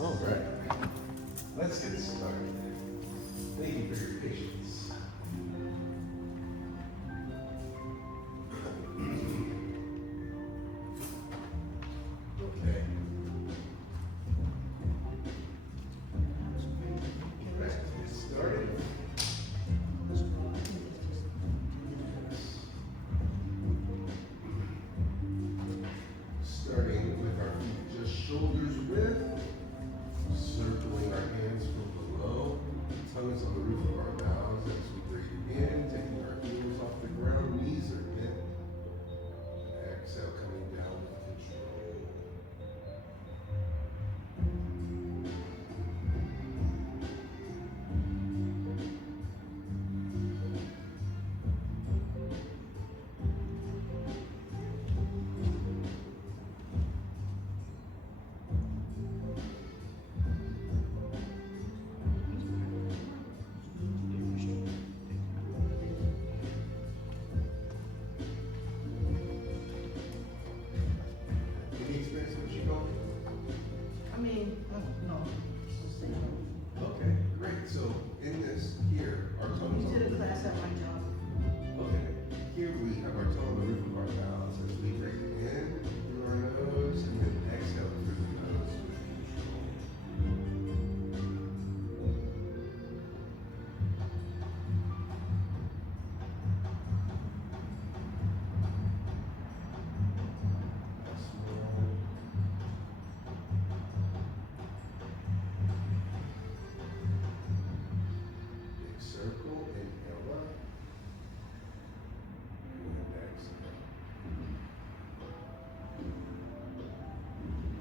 All right, let's get started. Thank you for your patience. Okay. Let's get started. Starting with our feet just shoulders width, circling our hands from below, tongue is on the roof of our mouths as we breathe in, taking our heels off the ground, knees are bent. Exhale, coming down with control. Any experience with Qigong? I mean, no. Okay, great. So in this here, our tongue is You on did the a class at my job. Okay, here we have our tongue on the roof of our mouths as we breathe in through our nose and then exhale through the nose with control. Last one. Big circle, inhale up, and exhale.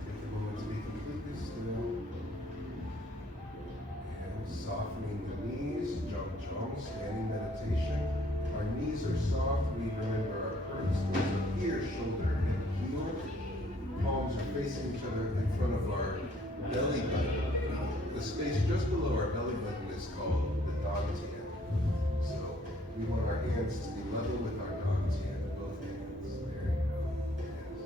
Take a moment to be completely still. And softening the knees, Zhuang, standing meditation. Our knees are soft, we remember our curves. Those are ear, shoulder, and heel. Palms are facing each other in front of our belly button. The space just below our belly button is called the dantian. So we want our hands to be level with our dantian, both hands. There you go. Yes.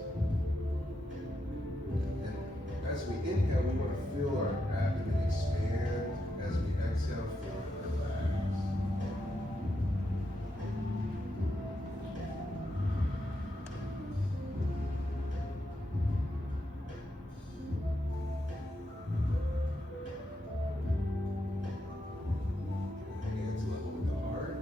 And as we inhale, we want to feel our abdomen expand. As we exhale, feel it relax. Hands level with the heart.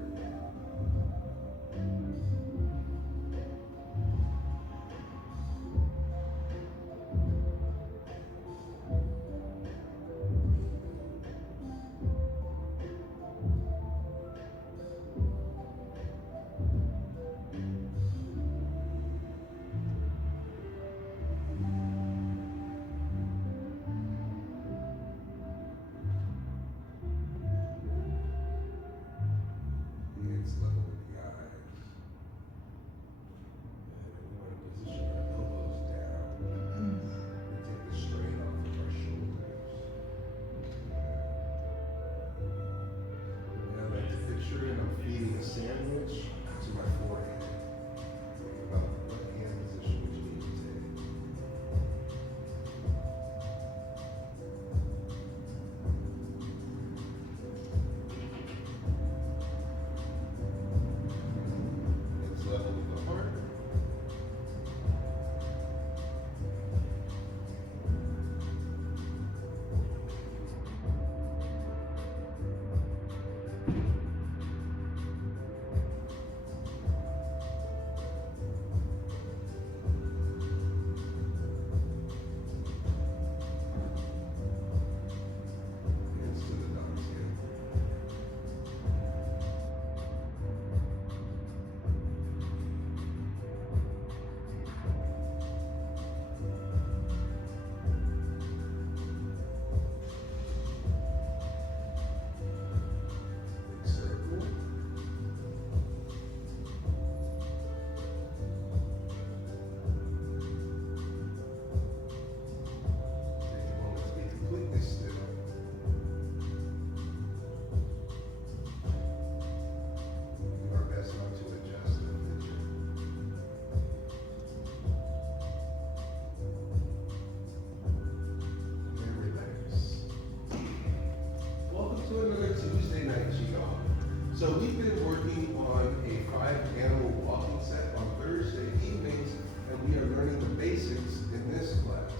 So we've been working on a 5-animal walking set on Thursday evenings, and we are learning the basics in this class.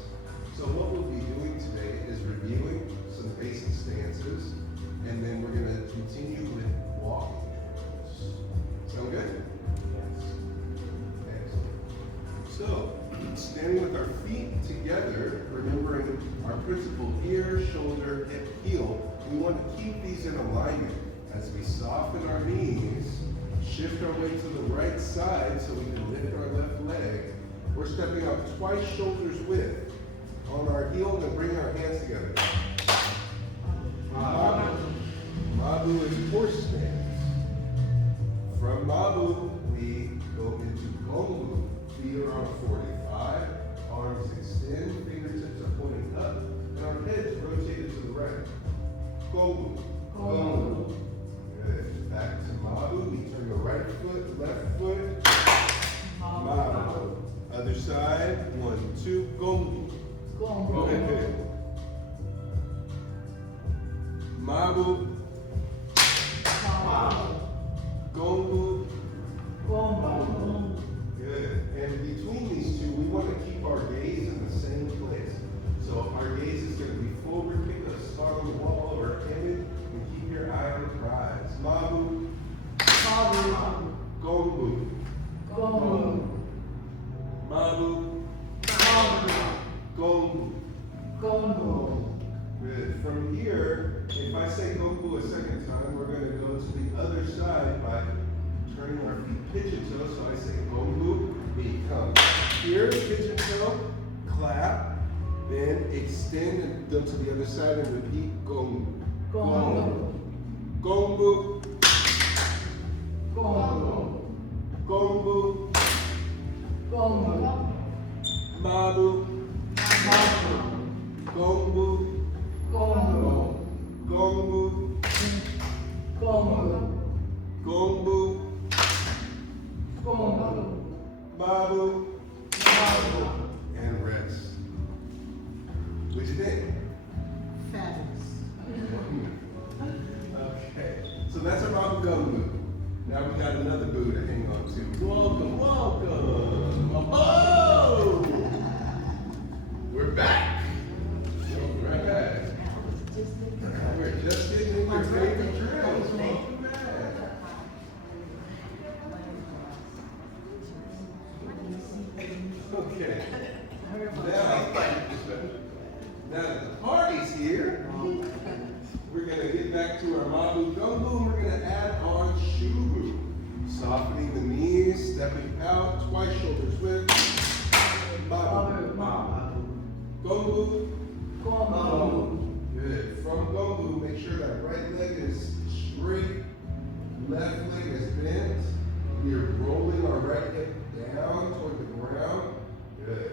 So what we'll be doing today is reviewing some basic stances, and then we're going to continue with walking drills. Sound good? Yes. Excellent. So, standing with our feet together, remembering our principle ear, shoulder, hip, heel, we want to keep these in alignment. As we soften our knees, shift our weight to the right side so we can lift our left leg. We're stepping out twice shoulders width. On our heel, and bring our hands together. Mabu. Mabu is horse stance. From Mabu, we go into Gongbu. Feet are on 45, arms extend, fingertips are pointing up, and our heads rotated to the right. Gongbu. Gongbu. Good. Back to Mabu. We turn the right foot, left foot. Mabu. Other side. 1, 2. Gongbu. Good. Mabu. Gongbu. Good. And between these two, we want to keep our gaze in the same place. So our gaze is going to be forward, pick a spot on the wall or image, and keep your eye on the prize. Mabu. Gongbu. Mabu. Gongbu. Good. From here, if I say Gongbu a second time, we're going to go to the other side by turning our feet pigeon toe. So I say Gongbu, we come here, pigeon toe, clap, then extend and go to the other side and repeat Gongbu. Gongbu. Gongbu. Gongbu. Gongbu. Mabu. Gongbu. Gongbu. Gongbu. Mabu. And rest. What you think? Fabulous. Okay, so that's our Mabu Gongbu. Now we got another boo to hang on to. Welcome, welcome. Oh! We're back. We're back. We're just getting in your favorite drills. Welcome back. Okay. Now that the party's here, we're going to get back to our Mabu Gongbu, and we're going to add on Shubu. Softening the knees, stepping out, twice shoulders width. Mabu. Gongbu. Good. From Gongbu, make sure that right leg is straight, left leg is bent. We are rolling our right hip down toward the ground. Good.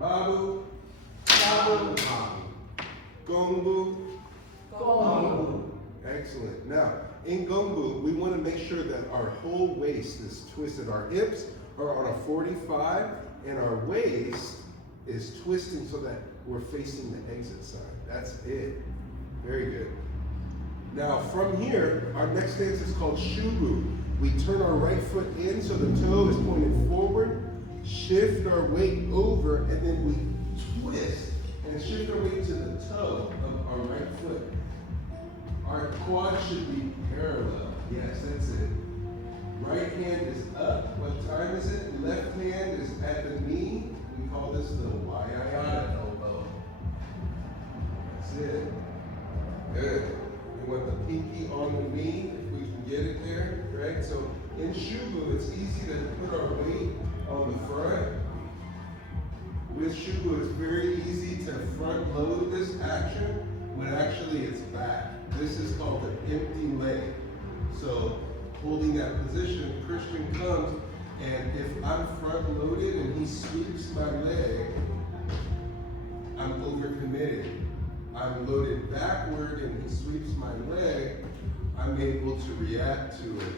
Mabu. Gongbu. Excellent. Now, in Gongbu, we want to make sure that our whole waist is twisted. Our hips are on a 45, and our waist is twisting so that we're facing the exit side. That's it. Very good. Now, from here, our next stance is called Shubu. We turn our right foot in so the toe is pointed forward, shift our weight over, and then we twist and shift our weight to the toe of our right foot. Our quad should be parallel. Yes, that's it. Right hand is up. What time is it? Left hand is at the knee. We call this the Waiayana elbow. That's it. Good. We want the pinky on the knee, if we can get it there, right? So in Shubu, it's easy to put our weight on the front. With Shubu, it's very easy to front load this action, when actually it's back. This is called an empty leg. So holding that position, Christian comes, and if I'm front loaded and he sweeps my leg, I'm overcommitted. I'm loaded backward and he sweeps my leg, I'm able to react to it.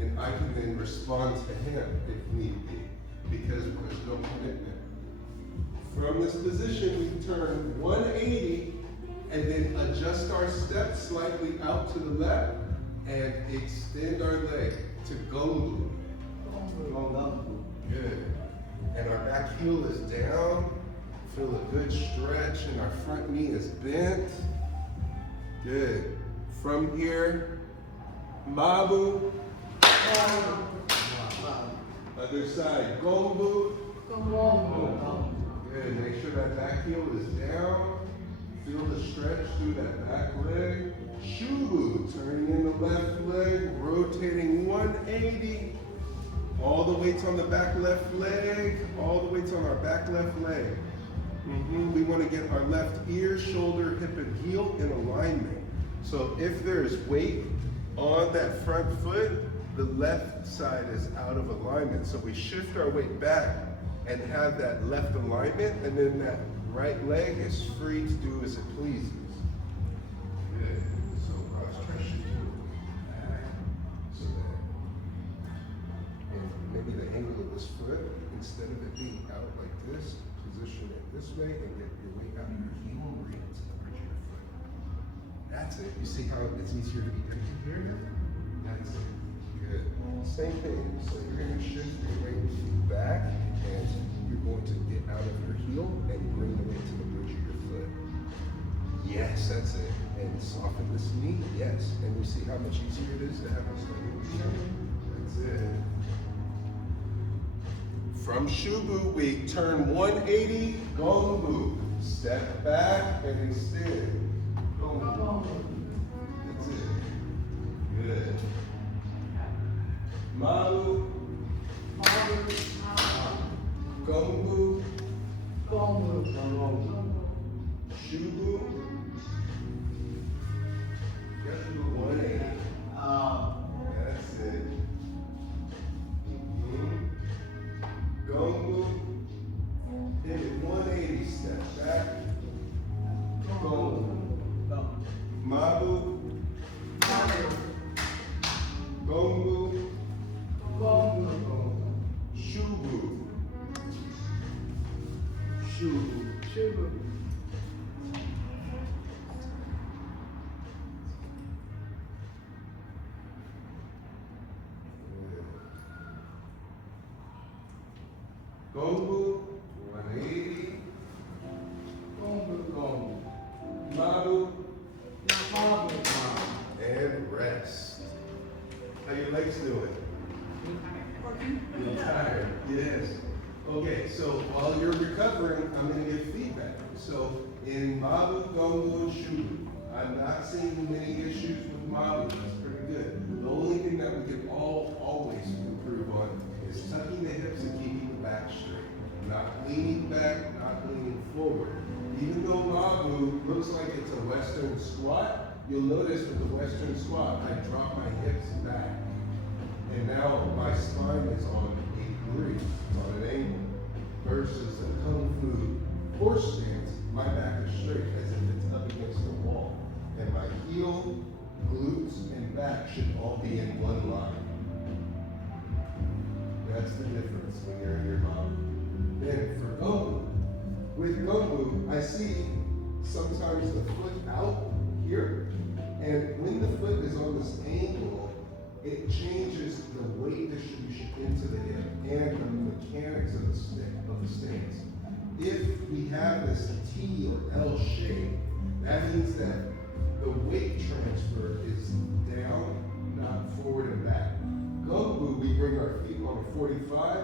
And I can then respond to him if need be, because there's no commitment. From this position, we turn 180 and then adjust our steps slightly out to the left And extend our leg to Gongbu. Good. And our back heel is down. Feel a good stretch, and our front knee is bent. Good. From here, Mabu. Other side, Gongbu. Good. Make sure that back heel is down. Feel the stretch through that back leg. Shubu, turning in the left leg, rotating 180. All the weight's on the back left leg. All the weight's on our back left leg. We want to get our left ear, shoulder, hip, and heel in alignment. So if there's weight on that front foot, the left side is out of alignment. So we shift our weight back and have that left alignment, and then that right leg is free to do as it pleases. Good. So cross back. So that maybe the angle of this foot, instead of it being out like this, position it this way and get your weight out of your heel, bring it to the bridge of your foot. That's it. You see how it's easier to be empty here? That's it. Good. Same thing. So you're going to shift your weight back, and you're going to get out of your heel and bring the weight to the bridge of your foot. Yes, that's it. And soften this knee. Yes. And you see how much easier it is to have us here? That's it. From Shubu, we turn 180, Gongbu. Step back and extend. Gongbu. That's it. Good. Mabu. Gongbu. Shubu. 180. That's it. Gongbu, hit it 180, step back. Gongbu. Mabu. Gongbu. Shubu. Shubu. Gongbu, 180. Gongbu. Mabu. And rest. How your legs doing? You're tired. Yes. Okay, so while you're recovering, I'm going to give feedback. So in Mabu, Gongbu, and Shubu, I'm not seeing many issues with Mabu. That's pretty good. The only thing that we can always improve on is tucking the hips and keeping the back straight. Not leaning back, not leaning forward. Even though Mabu looks like it's a Western squat, you'll notice with the Western squat, I drop my hips back. And now my spine is on a degree, on an angle. Versus a Kung Fu horse stance, my back is straight as if it's up against the wall. And my heel, glutes, and back should all be in one line. That's the difference when you're in your Mabu. Then for Gongbu, with Gongbu, I see sometimes the foot out here, and when the foot is on this angle, it changes the weight distribution into the hip and the mechanics of the stance. If we have this T or L shape, that means that the weight transfer is down, not forward and back. Gongbu, we bring our feet on a 45,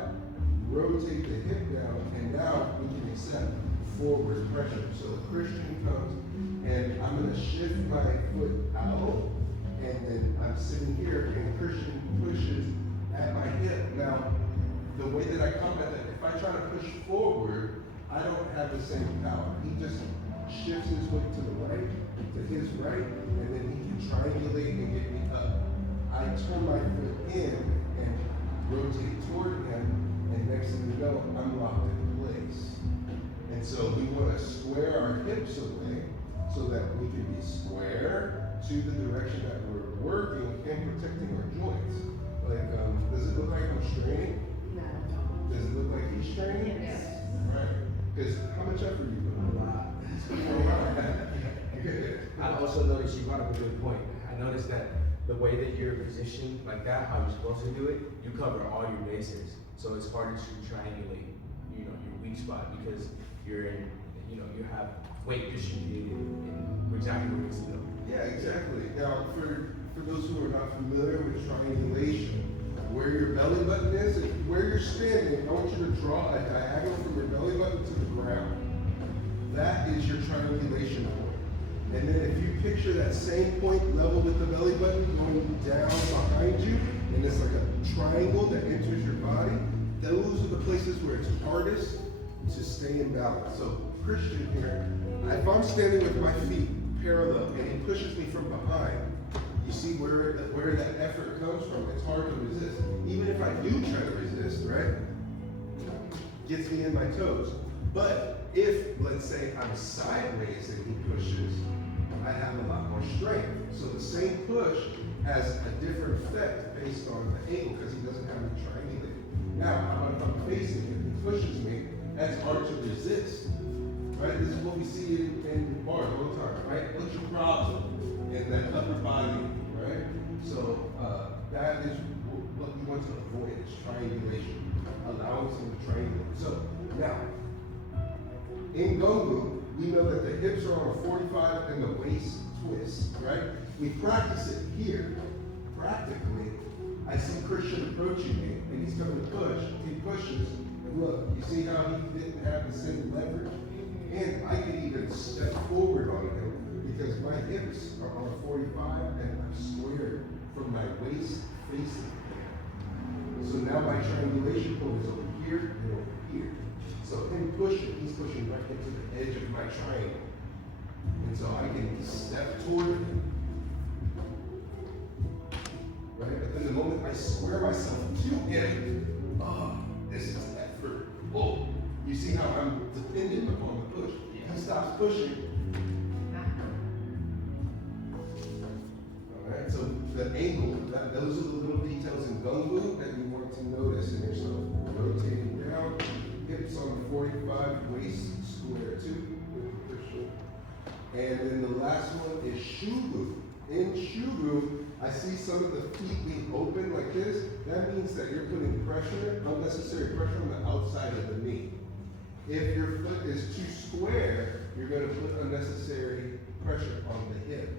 rotate the hip down, and now we can accept forward pressure. So Christian comes, and I'm going to shift my foot out, and then I'm sitting here, and Christian pushes at my hip. Now, the way that I combat that, if I try to push forward, I don't have the same power. He just shifts his weight to the right, to his right, and then he can triangulate and get me up. I turn my foot in and rotate toward him, and next thing you know, I'm locked in place. And so we want to square our hips away so that we can be square to the direction that we're working and protecting our joints. Like, does it look like I'm straining? No. Does it look like he's straining? Yes. Right. Because how much effort are you putting? I also noticed you brought up a good point. I noticed that the way that you're positioned like that, how you're supposed to do it, you cover all your bases. So it's harder to triangulate, you know, your weak spot because you're in, you know, you have weight distributed in exactly where it's go. Yeah, exactly. Now, for those who are not familiar with triangulation, where your belly button is, and where you're standing, I want you to draw a diagonal from your belly button to the ground. That is your triangulation point. And then if you picture that same point level with the belly button going down behind you, and it's like a triangle that enters your body, those are the places where it's hardest to stay in balance. So Christian here, if I'm standing with my feet parallel and he pushes me from behind, you see where that effort comes from. It's hard to resist. Even if I do try to resist, right? Gets me in my toes. But if, let's say, I'm sideways and he pushes, I have a lot more strength. So the same push has a different effect based on the angle because he doesn't have me triangulated. Now, how about if I'm facing him, he pushes me, that's hard to resist. Right? This is what we see in bars all the time, right? What's your problem? In that upper body, right? So that is what we want to avoid is triangulation, allowing someone to triangulate. So now, in Gongbu, we know that the hips are on a 45 and the waist twist, right? We practice it here. Practically, I see Christian approaching me and he's coming to push. He pushes, and look, you see how he didn't have the same leverage? And I can even step forward on him because my hips are on a 45 and I'm squared from my waist facing him. So now my triangulation point is over here and over here. So him pushing, he's pushing right into the edge of my triangle. And so I can step toward him. Right? But then the moment I square myself to him, this is effort. Whoa. You see how I'm dependent upon the push. He stops pushing. Alright, so the angle, those are the little details in Gongbu that you want to notice in yourself. Rotating down, hips on the 45, waist square 2 with push. And then the last one is Shubu. In Shubu, I see some of the feet being open like this. That means that you're putting pressure, unnecessary pressure on the outside of the knee. If your foot is too square, you're going to put unnecessary pressure on the hip.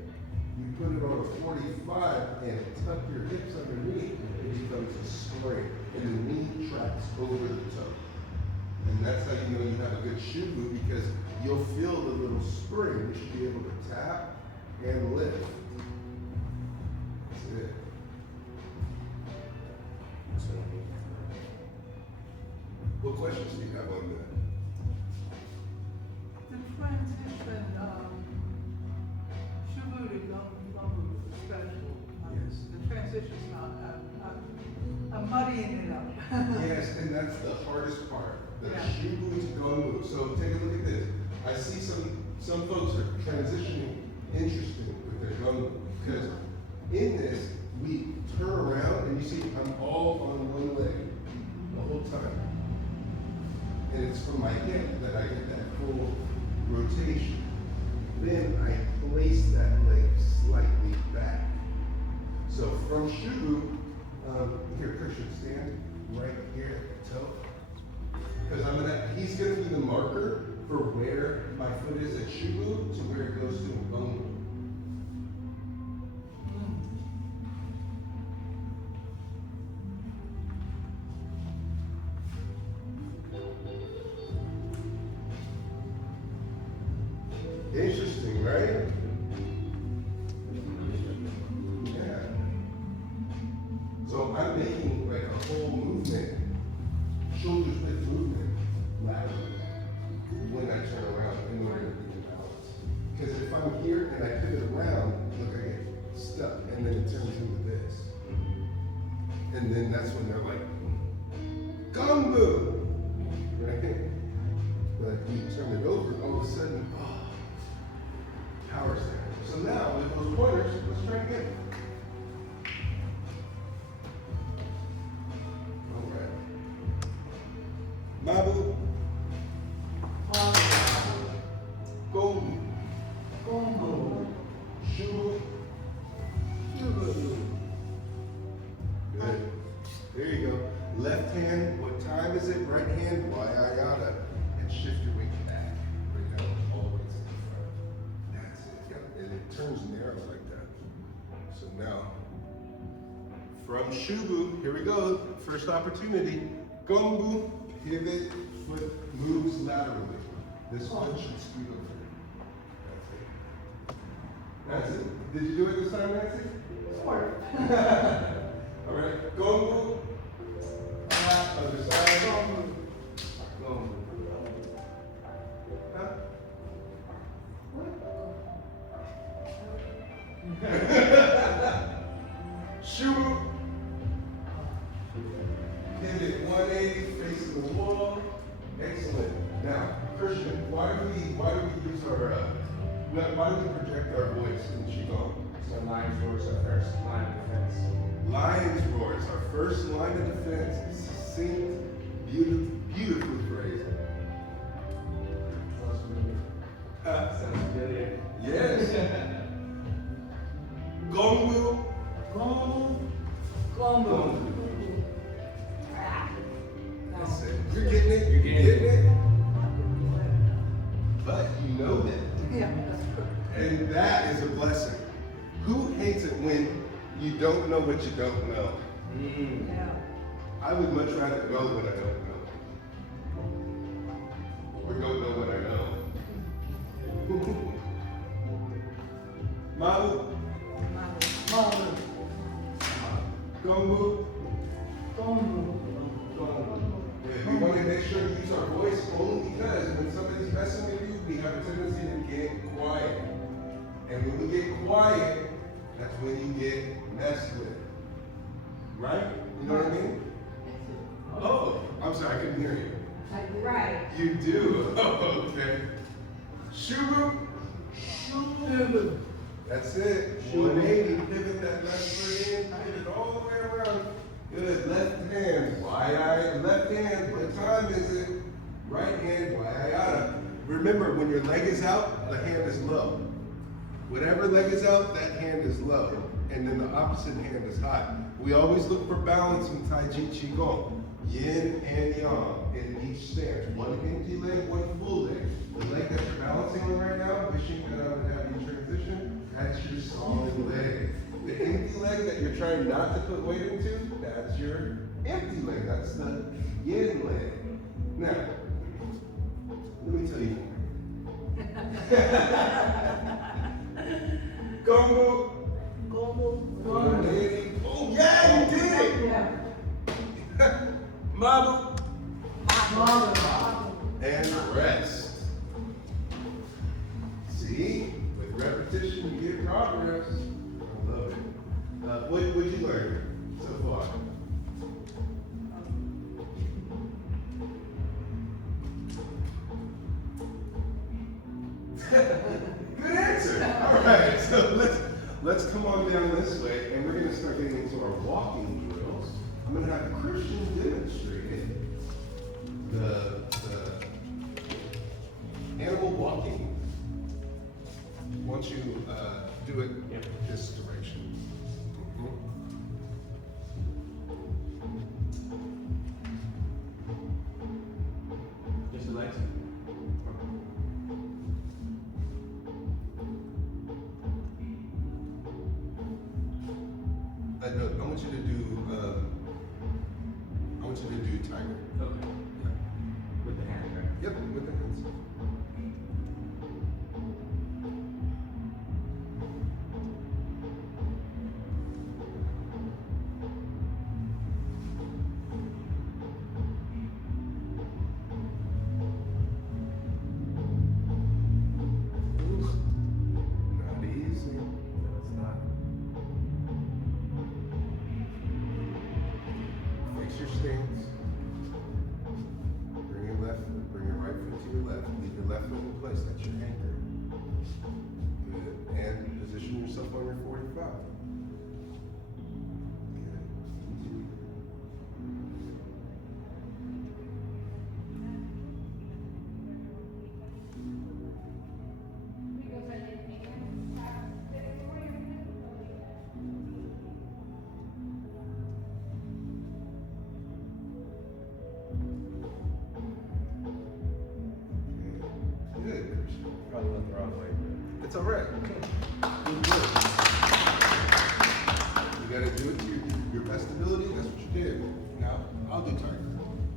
You put it on a 45 and tuck your hips underneath, it becomes a spring, and the knee tracks over the toe. And that's how you know you have a good Shubu because you'll feel the little spring. You should be able to tap and lift. That's it. What questions do you have on that? The transition, Shubu to Gongbu is special. Yes. The transition's not, I'm muddying it up. Yes, and that's the hardest part. The Yeah. Shubu to Gongbu. So take a look at this. I see some folks are transitioning interesting with their Gongbu because in this we turn around and you see I'm all on one leg the whole time. And it's from my hip that I get that full rotation. Then I place that leg slightly back. So from Shubu, here Christian stand right here at the toe. Because he's gonna be the marker for where my foot is at Shubu to where it goes to Gongbu. Interesting, right? Yeah. So I'm making like a whole movement, shoulders width movement, laterally, when I turn around in order to be in balance. Because if I'm here and I pivot around, look, I get stuck, and then it turns into this. And then that's when they're like, Gongbu! Right? But you turn it over, all of a sudden, power center. So now, with those pointers, let's try it again. All right. Mabu. Gongbu. Gongbu. Shubu. Shubu. turns narrow like that. So now, from Shubu, here we go. First opportunity. Gongbu, pivot, foot moves laterally. This foot should scoot over. That's it. That's it. Did you do it this time, Nancy? Sort All right. Gongbu. Other side. Gongbu. Huh? Shubu. Pivot 180, facing the wall. Excellent. Now, Christian, why do we use our why do we project our voice in Qigong? So lion's roar is our first line of defense. Lion's roar is our first line of defense. Succinct, beautifully phrased. Sounds familiar. Yes. Gongbu. Gongbu. That's it. You're getting it. You're getting it. But you know that. Yeah, that's good. And that is a blessing. Who hates it when you don't know what you don't know? Yeah. I would much rather know what I don't know. Or don't know what I know. Mabu. Mabu. Gongbu. Gongbu. Yeah, we want to make sure to use our voice only because when somebody's messing with you, we have a tendency to get quiet. And when we get quiet, that's when you get messed with. Right? You know what I mean? Oh, I'm sorry, I couldn't hear you. Right. You do? Oh, okay. Shubu. Shubu. That's it. 180, pivot that left foot in, pivot all the way around. Good. Left hand, left hand, what time is it? Right hand, why. Remember, when your leg is out, the hand is low. Whatever leg is out, that hand is low. And then the opposite hand is high. We always look for balance in Taiji Qigong. Yin and yang in each stance. One empty leg, one full leg. The leg that you're balancing on right now, wishing that I would have you transition, that's your solid leg. The empty leg that you're trying not to put weight into, that's your empty leg. That's the yin leg. Now, let me tell you. Gongbu. Gongbu. Oh yeah, you did it. Yeah. Mabu. Mabu. And rest. See, with repetition you get progress. I love it. What would you learn so far? Good answer. All right, so let's come on down this way, and we're going to start getting into our walking drills. I'm going to have Christian demonstrate it. The animal walking. Once you do it this direction. Just the legs. No, I want you to do tiger. Okay. With the hands, right? Yep, with the hands. Not easy. No, it's not. Fix your stance. Bring your right foot to your left. Leave your left foot in place. That's your anchor. Good. And position yourself on your 45. Good. Good. Probably went the wrong way. It's all right. You're good. You gotta do it to your best ability, and that's what you did. Now, I'll do tiger.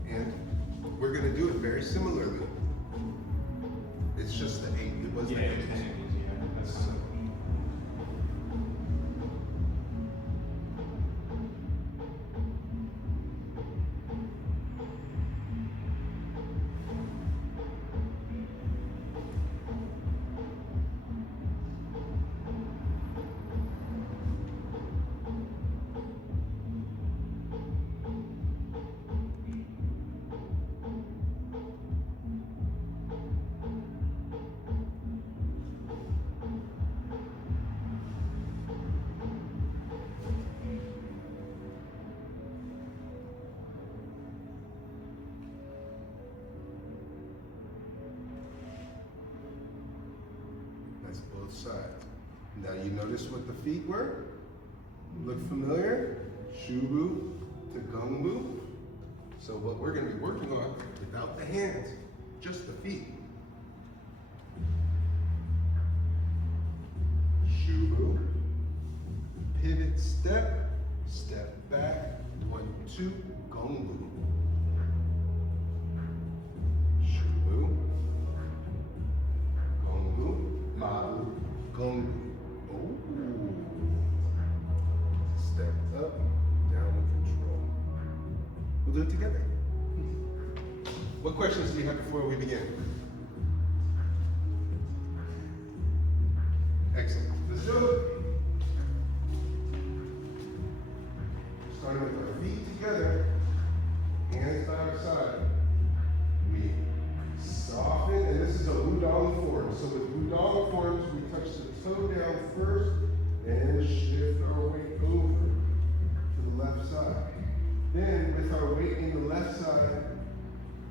And we're gonna do it very similarly. It's just the 8. It was the 8. So, that's both sides. Now you notice what the feet were? Look familiar? Shubu to Gongbu. So what we're gonna be working on, without the hands, just the feet. Shubu, pivot step, step back, 1, 2, Gongbu. Shubu, Gongbu, Mabu, Gongbu. Oh. Step up, down with control. We'll do it together. What questions do you have before we begin? Excellent. Let's do it. Starting with our feet together, hands by our side. We soften, and this is a Wudong form. So with Wudong forms, we touch the toe down first, and shift our weight over to the left side. Then, with our weight in the left side,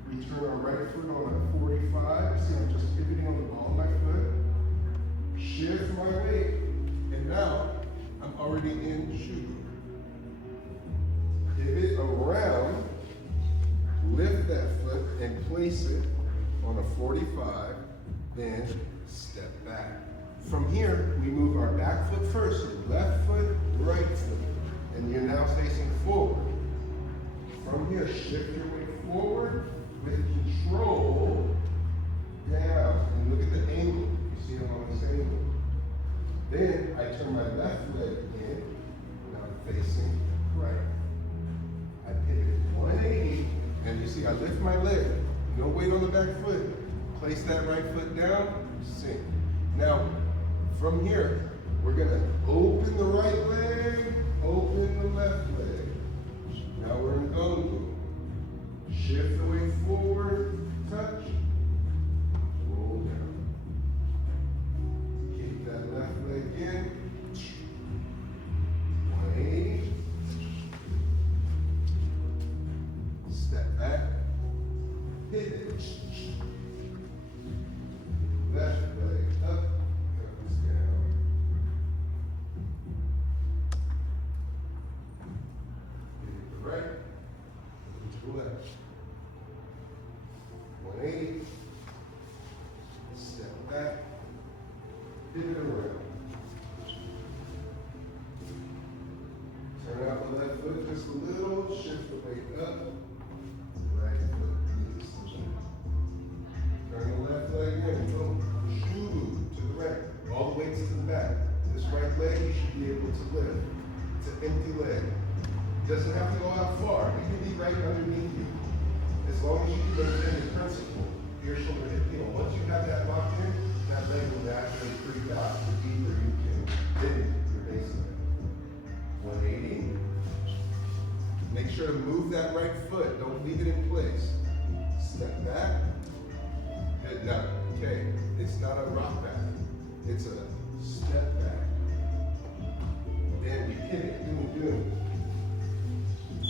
we turn our right foot on a 45. See, I'm just pivoting on the ball of my foot. Shift my weight, and now I'm already in Shubu. Pivot around, lift that foot and place it on a 45, then step back. From here, we move our back foot first, so left foot, right foot, and you're now facing forward. From here, shift your weight forward with control down, and look at the angle. You see I'm on this angle. Then I turn my left leg in, and I'm facing right. I pivot 180, and you see I lift my leg. No weight on the back foot. Place that right foot down, sink. Now, from here, we're gonna open the right leg, open the left leg. Now we're in Gongbu. Shift the weight forward, touch, roll down. Keep that left leg in. 180. Step back. Pivot. Left leg up, comes down. Pivot to the right, pivot to the left. 180. Step back. Pivot around. Turn out the left foot just a little, shift the weight up. Right foot knees. Turn the left leg in, boom. Shubu to the right. All the weights to the back. This right leg you should be able to lift. It's an empty leg. It doesn't have to go out far. It can be right underneath you. As long as you maintain the principle, your shoulder hip heel. Once you have that locked in, that leg will naturally creep out the deeper you can hit your baseline. 180. Make sure to move that right foot. Don't leave it in place. Step back. Good enough. Okay. It's not a rock back. It's a step back. Then we pivot.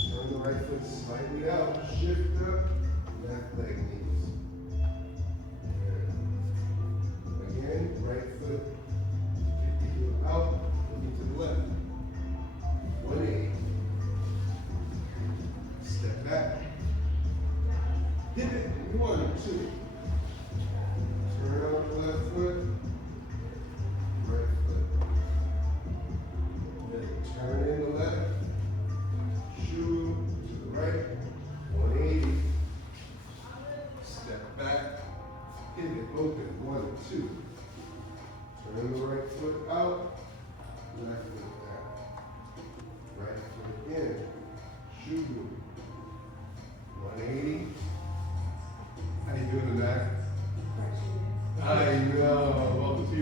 Turn the right foot slightly out. Shift up. Left leg knees. Again, right foot. 50 heel out. Looking to the left. 180. Step back. Pivot. 1, 2. Turn out the left foot.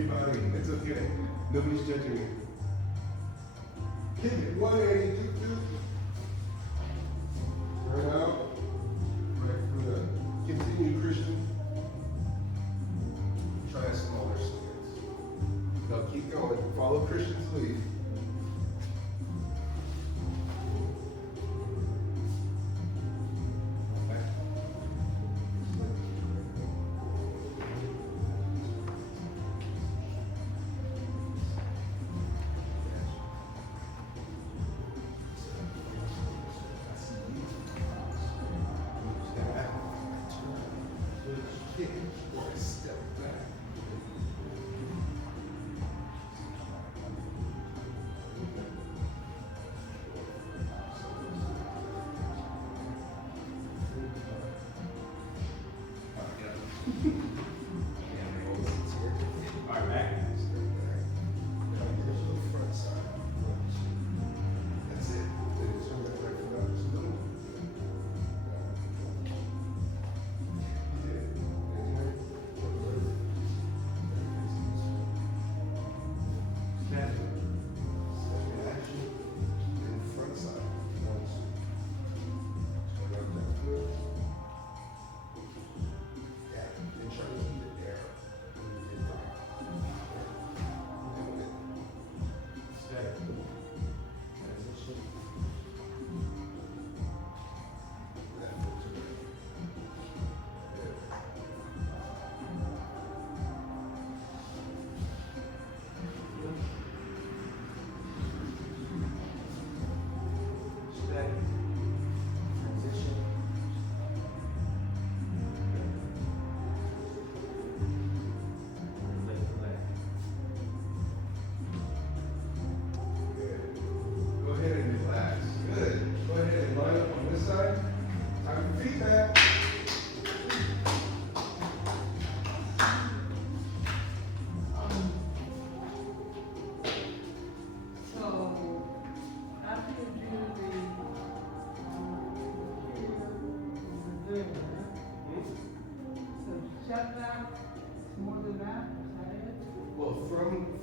your body. It's okay. Nobody's judging you. Pivot 180. Turn out. Right from the continue Christian. Try a smaller stance. Now keep going. Follow Christian's lead.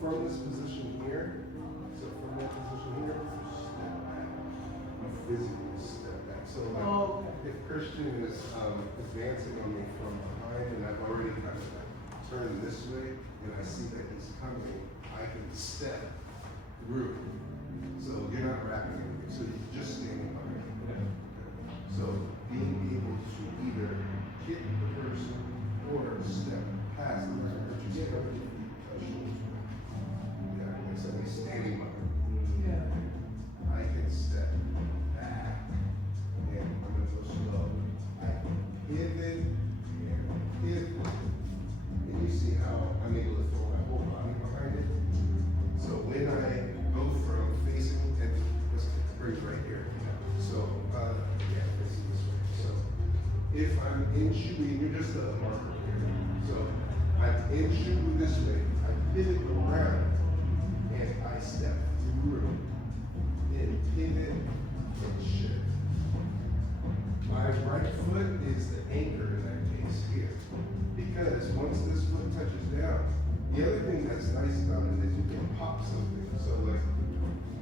From this position here, so from that position here, you step back. You physically step back. So like, if Christian is advancing on me from behind and I've already kind of turned this way and I see that he's coming, I can step through. So you're not wrapping anything, so you're just standing behind him. Okay. So being able to either hit the person or step past the person, but you get over your feet. So he's standing by. Yeah. I can step back and I'm going to go slow. I can pivot and pivot. And you see how I'm able to throw my whole body behind it. So when I go from facing, and let's bring it right here. So, yeah, facing this way. So if I'm in Shubu, and you're just a marker here. So I'm in Shubu this way. I pivot around. And I step through and pivot and shift. My right foot is the anchor in that case here. Because once this foot touches down, the other thing that's nice about it is you can pop something. So like,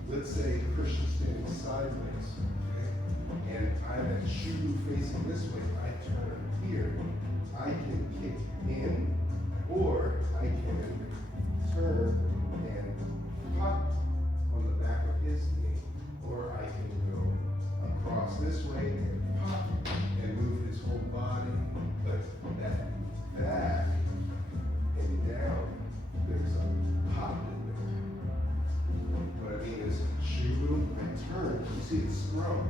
let's say Christian standing sideways, okay? And I'm at Shubu facing this way. I turn here. I can kick in, or I can turn and pop on the back of his knee, or I can go across this way and pop and move his whole body. But that back and down, there's a pop in there. What I mean is, Shubu, I turn. You see it's sprung.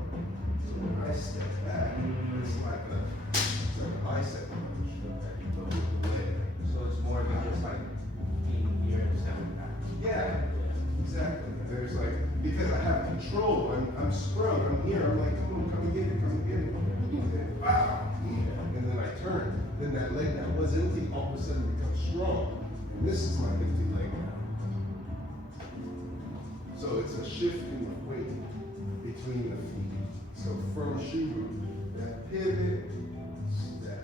So when I step back, it's like a bicep punch. So it's more than just like being here and stepping back. Yeah. Exactly. There's like, because I have control, I'm sprung, I'm here, I'm like, come and get it, come and get it. And then, wow, and then I turn. Then that leg that was empty all of a sudden becomes strong. And this is my empty leg now. So it's a shifting of weight between the feet. So from Shubu, that pivot, step.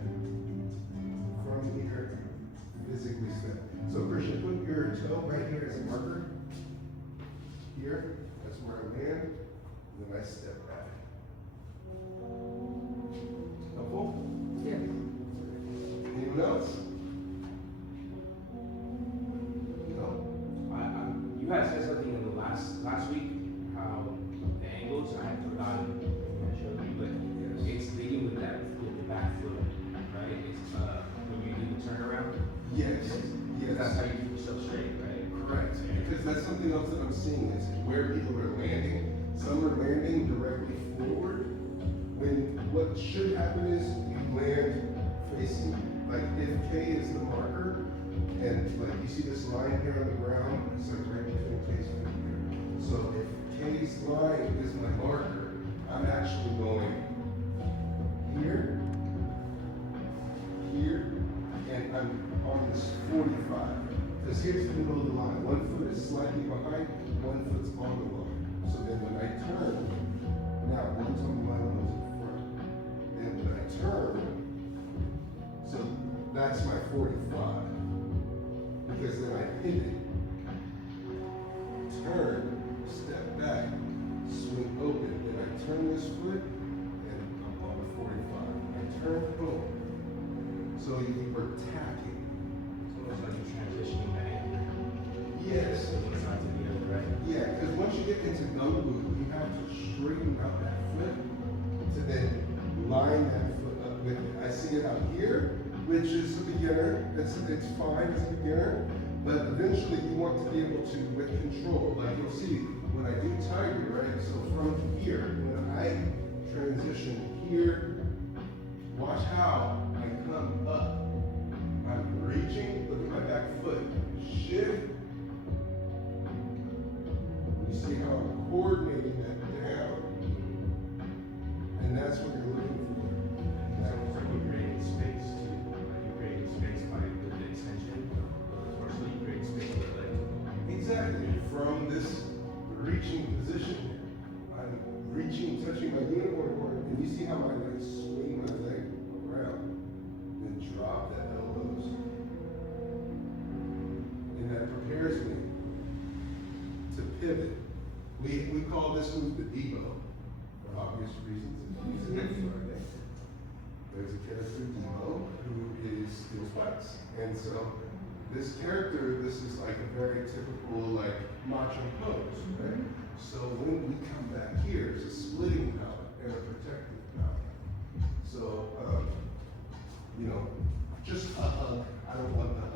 From here, physically step. So Christian, put your toe right here as a marker. Here, that's where I land, and then I step back. Helpful? Yes. Anyone else? No? You guys said something in the last week, how the angles, I had forgotten, I showed you, but it's leading with the back foot, right? It's, when you do the turnaround. Yes. Yes. That's how you keep yourself straight, right? Correct. Because that's something else that I'm seeing is where people are landing. Some are landing directly forward. When what should happen is you land facing, like if K is the marker, and like you see this line here on the ground, it's like right between K's feet here. So if K's line is my marker, I'm actually going here, here, and I'm on this 45. Because here's the middle of the line. One foot is slightly behind, one foot's on the line. So then when I turn, now one's on the line, one's in front. Then when I turn, so that's my 45. Because then I pivot, turn, step back, swing open. Then I turn this foot, and I'm on the 45. I turn, boom. So you were tacking. So it's like you're transitioning back. Yes. One side to the other, right? Yeah, because once you get into Gongbu, you have to straighten out that foot to then line that foot up with it. I see it out here, which is a beginner. It's fine as a beginner, but eventually you want to be able to, with control, like you'll see when I do Tiger, right? So from here, when I transition here, watch how I come up. I'm reaching, look at my back foot, shift. You see how I'm coordinating that down. And that's what you're looking for. So it's like you're creating space too. Like you're creating space by the extension of the torso, you create space with the leg. Exactly. From this reaching position here, I'm reaching, touching my unicorn cord, and you see how I like swing my leg around, then drop the elbows. And that prepares me to pivot. We call this move the Debo, for obvious reasons. It's using it Friday. There's a character, Debo, who steals bikes. And so this character, this is like a very typical like macho pose, right? So when we come back here, it's a splitting palate and a protective palate. So, you know, just a hug. I don't want the hug.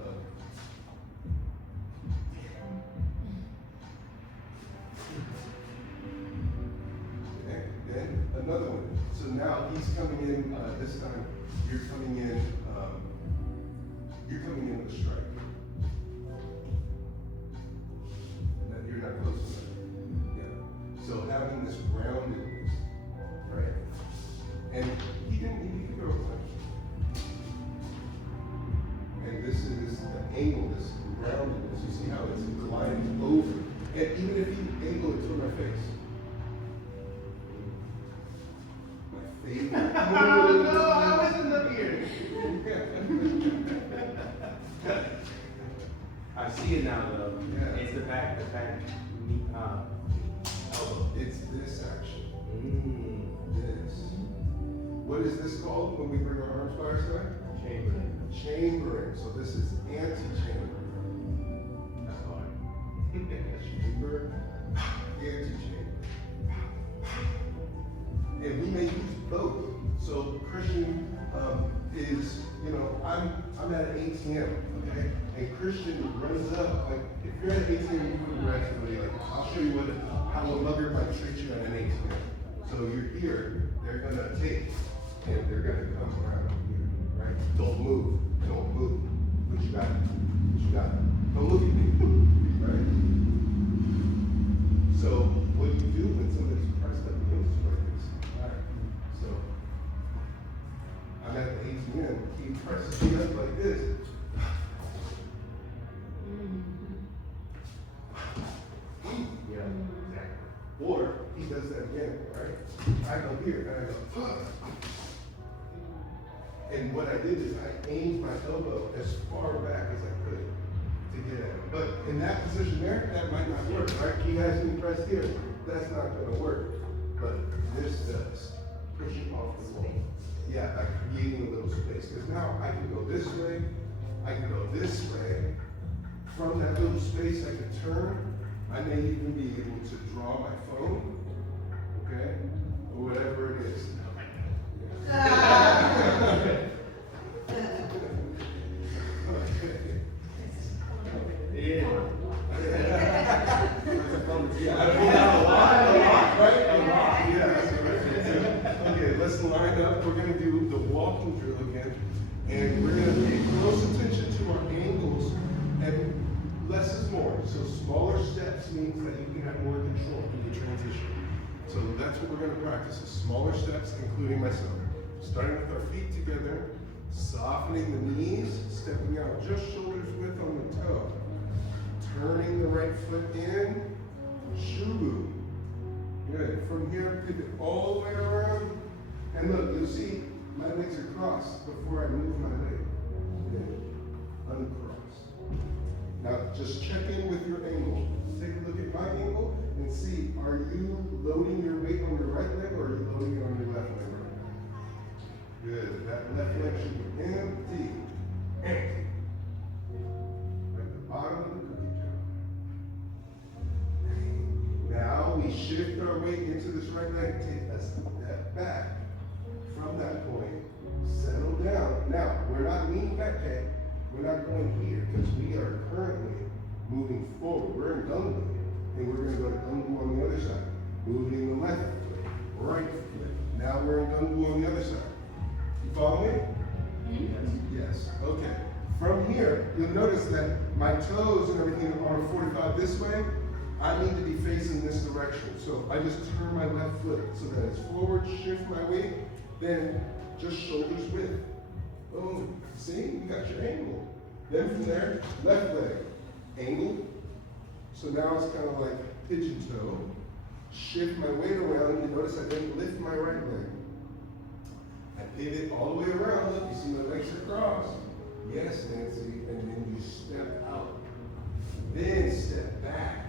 Okay, then another one. So now he's coming in, this time you're coming in with a strike. And then you're not close enough. Yeah. So having this groundedness, right? And he didn't throw a punch. And this is the angle, this groundedness. You see how it's gliding over. And even if you angle it to my face. My favorite. No, I wasn't up here. I see it now though. Yeah. It's the back elbow. It's this action. This. What is this called when we bring our arms by our side? Chambering. Chambering. So this is anti-chambering. That's hard. Chamber, anti-chamber. And we may use both. So Christian is, you know, I'm at an ATM, okay? And Christian runs up, like, if you're at an ATM, you can run somebody, like, I'll show you how a mugger might treat you at an ATM. So you're here, they're gonna take, and they're gonna come around here, right? Don't move, don't move. But you got it, Don't look at me, right? So what do you do when somebody's pressed up against you like this? All right, so I'm at the ATM, he presses me up like this. Yeah, exactly. Or he does that again, right? I go here and I go, ugh. And what I did is I aimed my elbow as far back as I could to get at him. But in that position there, that might not work, right? He has me pressed here. That's not gonna work. But this does. Pushing off the wall. Yeah, like creating a little space. Because now I can go this way, I can go this way. From that little space I can turn. I may even be able to draw my phone, okay? Or whatever it is. Okay. Yeah. Yeah, I mean, a lot, right? A lot, yeah. Okay, let's line up. We're gonna do the walking drill again. And we're gonna pay close attention to our angles, and less is more. So smaller steps means that you can have more control in the transition. So that's what we're gonna practice, is smaller steps, including myself. Starting with our feet together, softening the knees, stepping out just shoulders width on the toe. Turning the right foot in, Shubu. Good. From here, pivot all the way around. And look, you'll see my legs are crossed before I move my leg. Good. Uncross. Now, just check in with your angle. Take a look at my angle and see, are you loading your weight on your right leg or are you loading it on your left leg right now? Good. That left leg should be empty. Empty. At the bottom of the cookie jar. Now we shift our weight into this right leg. Take a step back. From that point, settle down. Now, we're not leaning back yet. We're not going here because we are currently moving forward. We're in Gongbu, and we're going to go to Gongbu on the other side. Moving the left foot, right foot. Now we're in Gongbu on the other side. You follow me? Yes. Okay. From here, you'll notice that my toes and everything are 45 this way. I need to be facing this direction. So I just turn my left foot so that it's forward, shift my weight, then just shoulders width. Boom. See, you got your angle. Then from there, left leg, angle. So now it's kind of like pigeon toe. Shift my weight around. You notice I didn't lift my right leg. I pivot all the way around. Look, you see my legs are crossed. Yes, Nancy. And then you step out. Then step back.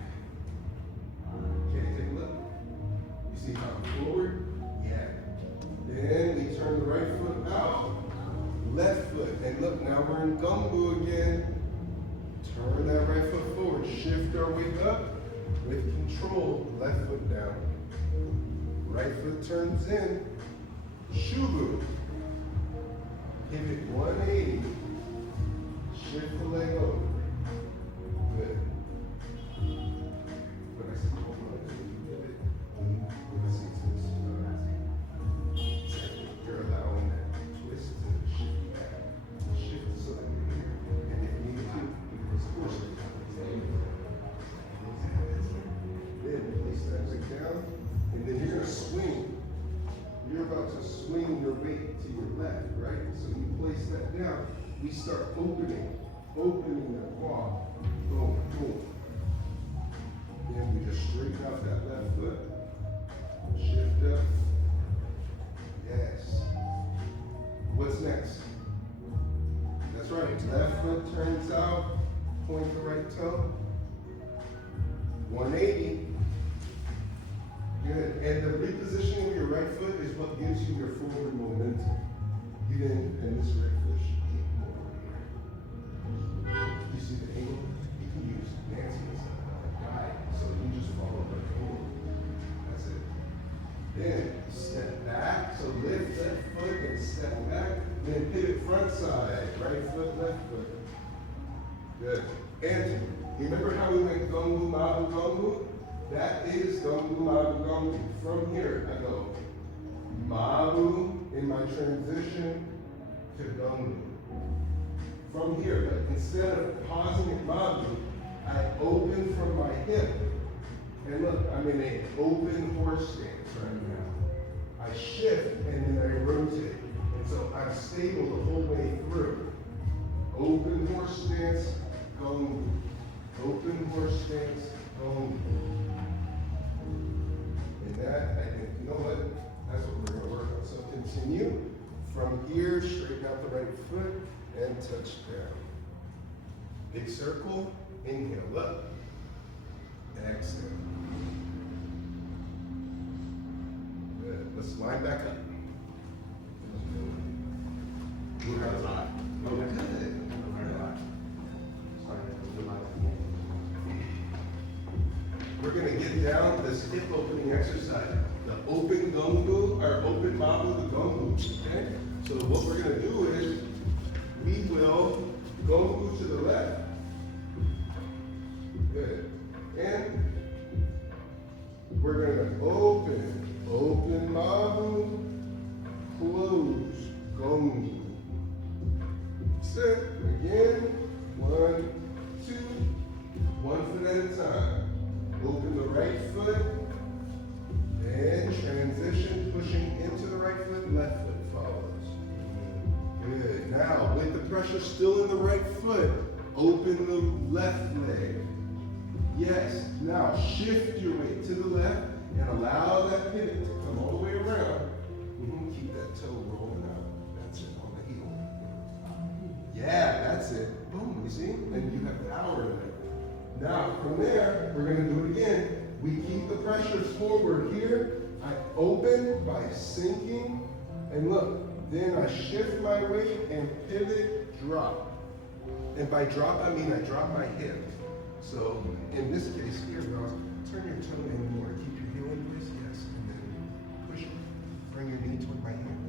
Okay, take a look. You see how I'm forward? Yeah. Then we turn the right foot out. Left foot. And look, now we're in Gongbu again. Turn that right foot forward. Shift our weight up. With control, left foot down. Right foot turns in. Shubu. Pivot 180. Shift the leg over. Good. But I see, hold on, pivot. Let's see this. You're allowing that twist to shift back. Shift so that you're here. And if you need to, you can push it. Then place that leg down. And then you're going to swing. You're about to swing your weight to your left, right? So you place that down. We start opening the quad. Boom, boom. Then we just straighten out that left foot. Shift up. Yes. What's next? That's right. Left foot turns out. Point the right toe. 180. Good. And the repositioning of your right foot is what gives you your forward momentum. You then, and this right foot should be more over here. You see the angle? You can use Nancy as a guide. So you just follow the angle. That's it. Then step back. So lift that foot and step back. Then pivot front side. Right foot, left foot. Good. And remember how we went Gongbu, Mabu, Gongbu? That is Gongbu, Mabu, Gongbu. From here, I go Mabu in my transition to Gongbu. From here, but instead of pausing at Mabu, I open from my hip. And look, I'm in an open horse stance right now. I shift and then I rotate. And so I'm stable the whole way through. Open horse stance, Gongbu. Open horse stance, Gongbu. And that, I think, you know what? That's what we're going to work on. So continue from here, straighten out the right foot, and touch down. Big circle, Inhale up. Exhale. Good. Let's line back up. You heard a lot. Oh, good. I learned a lot. We're going to get down this hip opening exercise. The open Gongbu, or open Mabu, the Gongbu. Okay? So what we're going to do is we will Gongbu to the left. Good. And we're going to open Mabu, close Gongbu. Sit again. 1, 2, 1 foot at a time. Open the right foot and transition, pushing into the right foot, left foot follows. Good. Now, with the pressure still in the right foot, open the left leg. Yes. Now, shift your weight to the left and allow that pivot to come all the way around. Keep that toe rolling out. That's it, on the heel. Yeah, that's it. Boom, you see? And you have power in it. Now, from there, we're going to do it again. We keep the pressure forward here. I open by sinking. And look, then I shift my weight and pivot, drop. And by drop, I mean I drop my hip. So, in this case here, Ross, turn your toe in more. Keep your heel in place, yes. And then push it. Bring your knee toward my hand.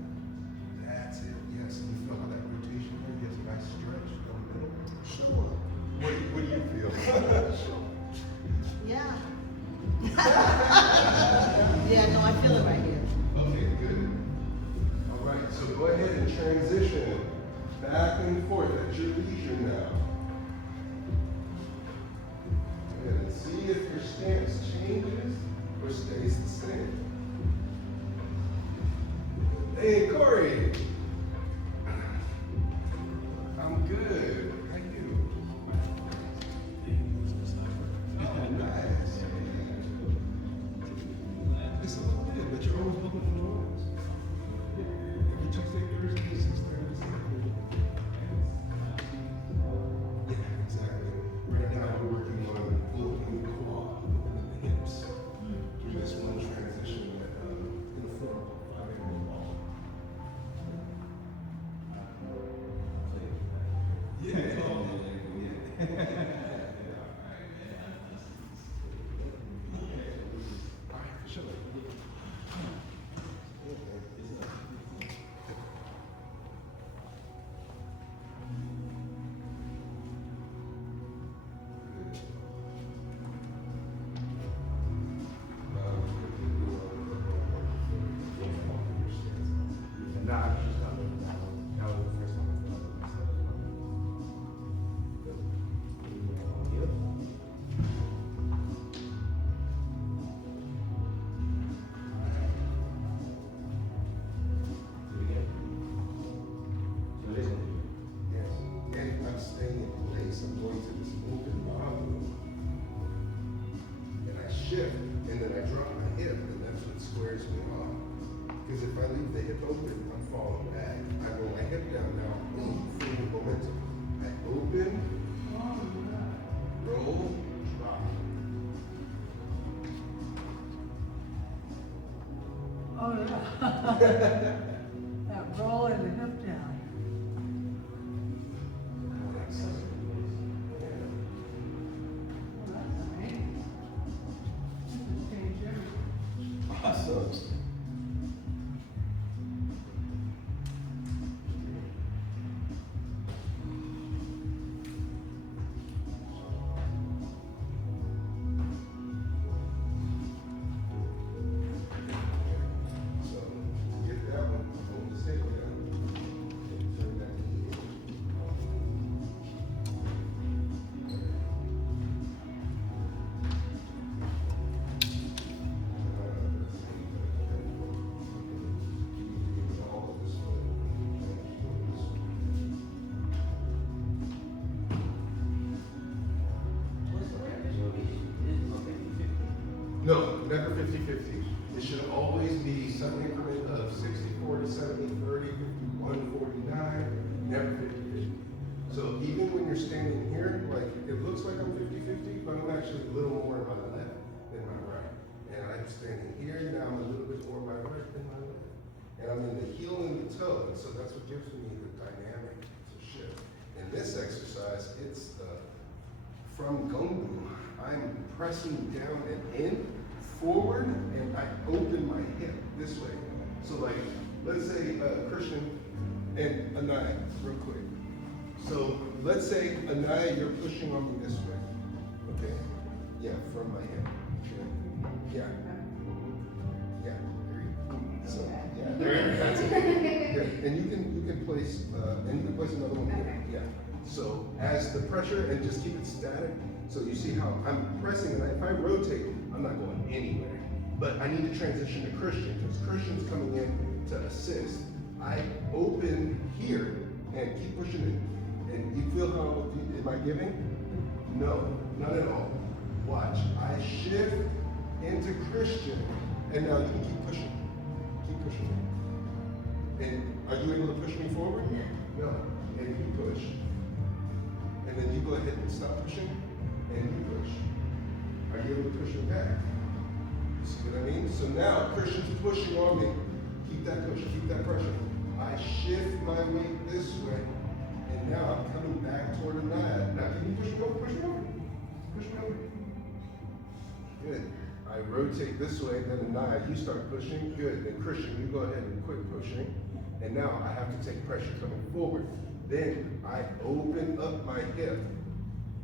That's it, yes. And you feel how that rotation there gives a nice stretch down the middle? Sure. What do you feel? Yeah. Yeah, no, I feel it right here. Okay, good. All right, so go ahead and transition back and forth at your leisure now. And see if your stance changes or stays the same. Hey, Corey. I'm good. How you? Oh, nice. It's a little bit, but you're always looking for joints. Every Tuesday, Thursday, 6:30, 7:30. Yeah, exactly. Right now we're working on opening the quad, opening the hips through this one transition that in a form called 5-8 wall. Yeah. All right, for sure. And then I drop my hip, and that's what squares me off. Because if I leave the hip open, I'm falling back. I roll my hip down now, boom, feel the momentum. I open, roll, drop. Oh, yeah. That roll and the hip down. Well, that's amazing. Change everything. Awesome. So, get that one, hold the stick down. Turn that knee in. No, never 50-50. It should always be some increment of 60-40, 70-30, 51-49, never 50-50. So even when you're standing here, like, it looks like I'm 50-50, but I'm actually a little more in my left than my right. And I'm standing here, now I'm a little bit more my right than my left. And I'm in the heel and the toe, and so that's what gives me the dynamic to shift. In this exercise, it's from Gongbu, I'm pressing down and in, forward, and I open my hip this way. So like, let's say Christian and Anaya, real quick. So let's say Anaya, you're pushing on me this way, okay? Yeah, from my hip. Okay. Yeah. Yeah. So yeah, there. That's it. Yeah. And you can place another one here. Yeah. So as the pressure, and just keep it static. So you see how I'm pressing, and if I rotate, I'm not going anywhere. But I need to transition to Christian, because Christian's coming in to assist. I open here and keep pushing it. And you feel how, am I giving? No, not at all. Watch, I shift into Christian, and now you can keep pushing. Keep pushing. And are you able to push me forward? No. And you push. And then you go ahead and stop pushing, and you push. Are you able to push me back? You see what I mean? So now Christian's pushing on me. Keep that push, keep that pressure. I shift my weight this way, and now I'm coming back toward Anaya. Now can you push me over, push me over? Push me over. Good. I rotate this way, then Anaya, you start pushing. Good. Then Christian, you go ahead and quit pushing. And now I have to take pressure coming forward. Then I open up my hip.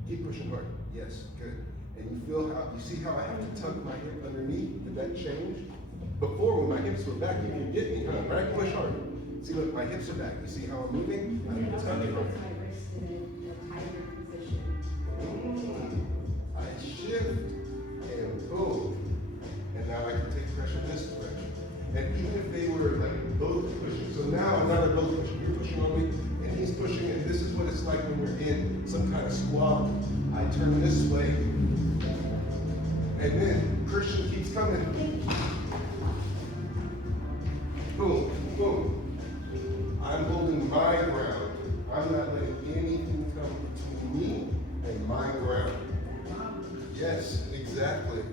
Keep pushing hard. Yes, good. And you feel how, you see how I have to tuck my hip underneath? Did that change? Before, when my hips were back, you can get me, huh? Right? Push hard. See, look, my hips are back. You see how I'm moving? I need to tuck it hard. I shift, and boom. And now I can take pressure this direction. And even if they were like both pushing, so now they're both pushing. You're pushing on me, and he's pushing, and this is what it's like when you're in some kind of squat. I turn this way, and then Christian keeps coming. Boom, boom. I'm holding my ground. I'm not letting anything come between me and my ground. Yes, exactly.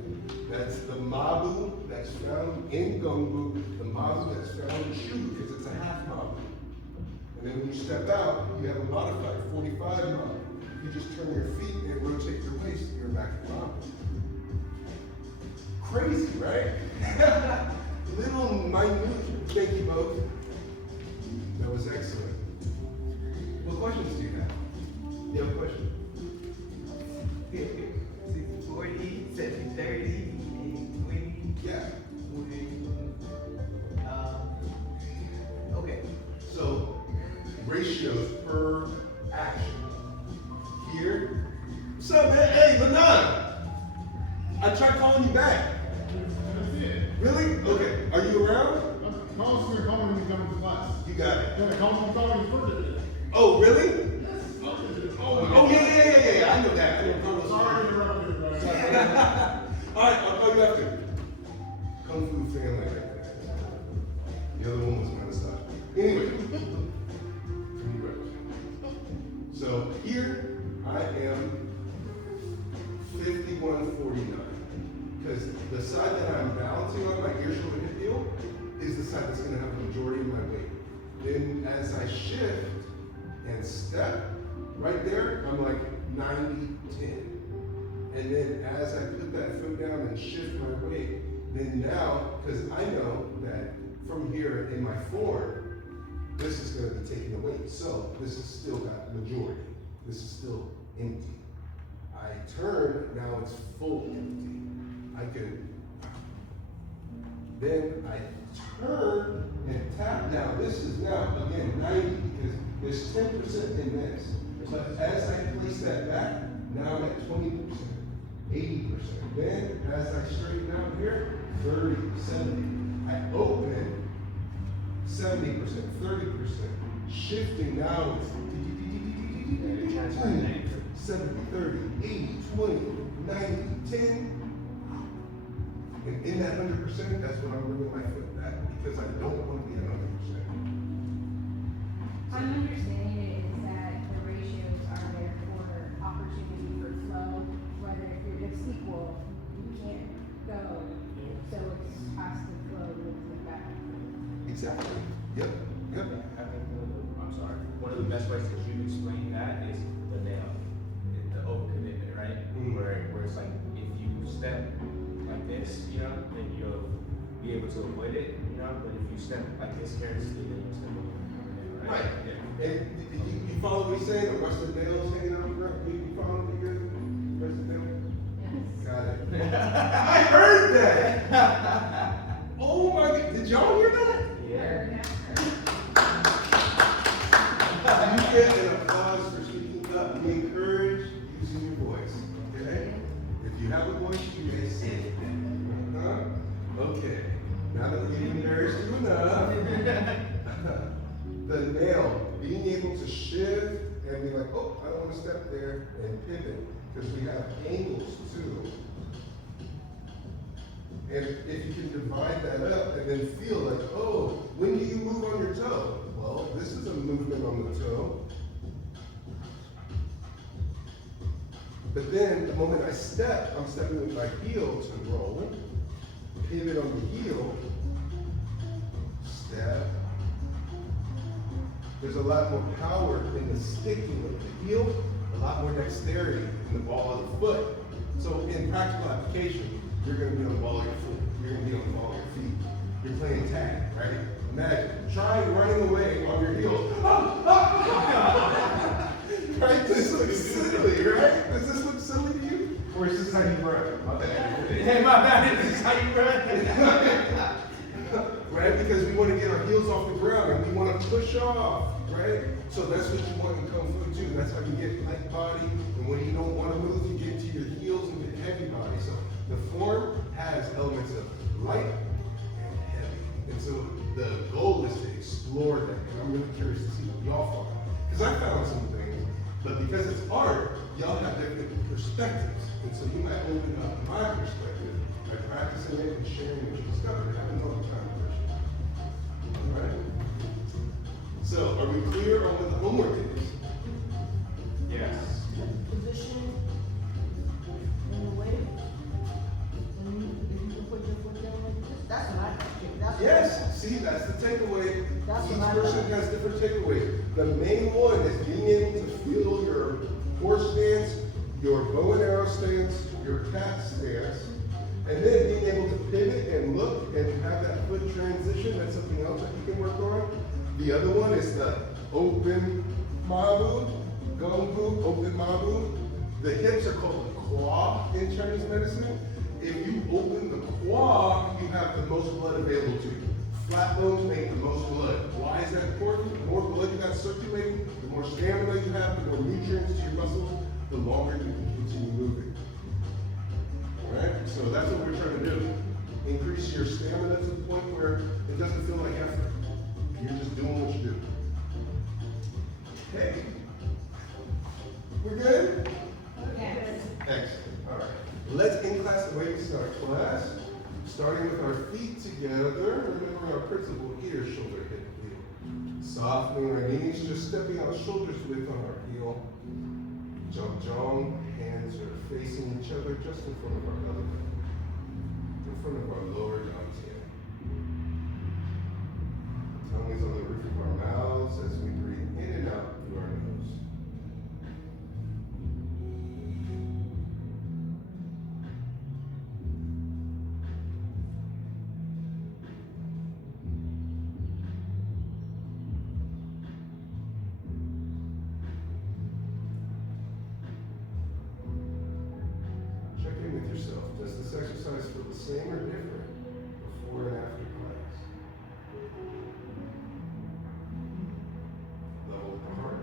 That's the Mabu that's found in Gongbu, the Mabu that's found in Shubu, because it's a half Mabu. And then when you step out, you have a modified 45 Mabu. You just turn your feet and rotate your waist, you're back to Mabu. Crazy, right? Little minute. Thank you both. That was excellent. What questions do you have? You have a question? 40, 70, 30, 20. Yeah. Okay. So, ratios per action. Here. What's up, man? Hey, Manan! I tried calling you back. Really? Okay. Are you around? Call us when you're coming when you come to class. You got it. Yeah, call you first. Oh, really? Oh, yeah. I know that. I know Sorry to interrupt you, but All right, I'll call you after. Kung Fu family right there. The other one was my massage. Anyway. So here I am 51-49. Because the side that I'm balancing on, my ear, shoulder, hip, heel, is the side that's going to have the majority of my weight. Then as I shift and step, right there, I'm like 90-10. And then as I put that foot down and shift my weight, then now, because I know that from here in my form, this is going to be taking the weight. So this has still got majority. This is still empty. I turn, now it's full empty. I can, then I turn and tap. Now this is now, again, 90, because there's 10% in this. But as I place that back, now I'm at 20%, 80%. Then as I straighten out here, 30, 70. I open 70%, 30%. Shifting now it's 70, 30, 80, 20, 90, 10. And in that 100%, that's when I'm bringing my foot back, because I don't want to be at 100%. I'm understanding it is that the ratios are there for Exactly. Yep. Yep. I think I'm sorry. One of the best ways that you explain that is the nail, the overcommitment, right? Where it's like if you step like this, then you'll be able to avoid it, But if you step like this carelessly, then you'll step over it, Right. Yeah. And you follow what he's saying? The rest of the nails hanging out the ground? You follow what you're doing? Rest of the nails? Got it. I heard that! Oh my God, did y'all hear that? Yeah. You get an applause for speaking up. We encourage using your voice, okay? If you have a voice, you may sing. Okay, now that we've embarrassed you enough, the nail, being able to shift and be like, oh, I don't want to step there, and pivot, because we have angles too. And if you can divide that up and then feel like, oh, when do you move on your toe? Well, this is a movement on the toe. But then the moment I step, I'm stepping with my heel to roll, pivot on the heel, step. There's a lot more power in the sticking of the heel, a lot more dexterity in the ball of the foot. So in practical application, you're going to be on the ball of your foot. You're going to be on the ball of your feet. You're playing tag, right? Imagine, try running away on your heels. Right? This looks silly, right? Does this look silly to you? Or is this how you run? My bad. Hey, my bad. This is how you run. Right? Because we want to get our heels off the ground and we want to push off, right? So that's what you want in Kung Fu too. That's how you get light body. And when you don't want to move, you get to your heels and get heavy body. So the form has elements of light and heavy. And so the goal is to explore that. And I'm really curious to see what y'all find. Because I found some things, but because it's art, y'all have different perspectives. And so you might open up my perspective by practicing it and sharing what you discovered. Have another conversation. All right? So are we clear on what the homework is? Yes. Position in the way. If you can put your foot down like this, that's what I think. That's what Yes, see, that's the takeaway. That's Each what I person like. has different takeaways. The main one is being able to feel your horse stance, your bow and arrow stance, your cat stance, and then being able to pivot and look and have that foot transition. That's something else that you can work on. The other one is the open Mabu, Gongbu, open Mabu. The hips are called the quad in Chinese medicine. If you open the quad, you have the most blood available to you. Flat bones make the most blood. Why is that important? The more blood you got circulating, the more stamina you have, the more nutrients to your muscles, the longer you can continue moving. Alright? So that's what we're trying to do. Increase your stamina to the point where it doesn't feel like effort. You're just doing what you do. Okay. We're good? Yes. Excellent. All right. Let's in class the way we start class. Starting with our feet together. Remember our principle here, shoulder, hip, heel. Softening our knees, just stepping out shoulders width on our heel. Zhuang, hands are facing each other just in front of our belly. In front of our lower dantian. Tongue is on the roof of our mouths as we breathe in and out through our nose. Check in with yourself. Does this exercise feel the same or different before and after class? Level of the heart.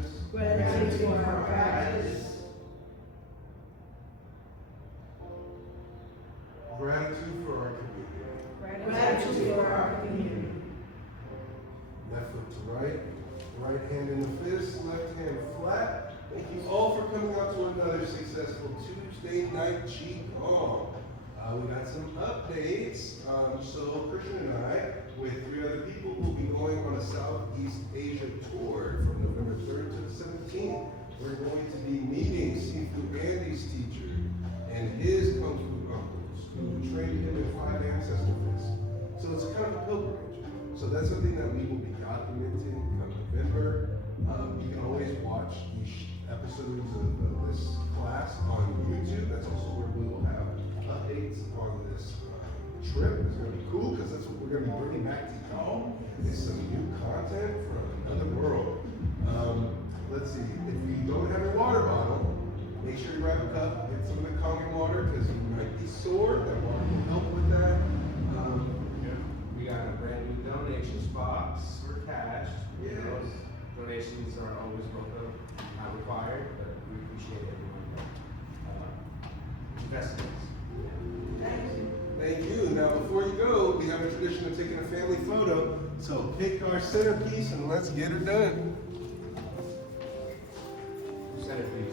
practice. Gratitude for our practice. Gratitude for our community. Gratitude for our community. Left foot to right, right hand in the fist, left hand flat. Thank you all for coming out to another successful Tuesday night Qigong. We got some updates. So Christian and I, with 3 other people, will be going on a Southeast Asia tour from November 3rd to the 17th. We're going to be meeting Sifu Andy's teacher and his Kung Fu uncles, who trained him in 5 ancestor fists. So it's kind of a pilgrimage. So that's something that we will be documenting come November. You can always watch these episodes of this class on YouTube. That's also where we will have updates on this trip. It's going to be cool because that's what we're going to be bringing back to y'all. Is some new content from another world. Let's see. If you don't have a water bottle, make sure you grab a cup, get some of the calming water because you might be sore. That water will help with that. We got a brand new donations box for cash. Yes. Donations are always welcome, not required, but we appreciate everyone investing. Thank you. Thank you. Now, before you go, we have a tradition of taking a family photo. So pick our centerpiece and let's get her done. Centerpiece.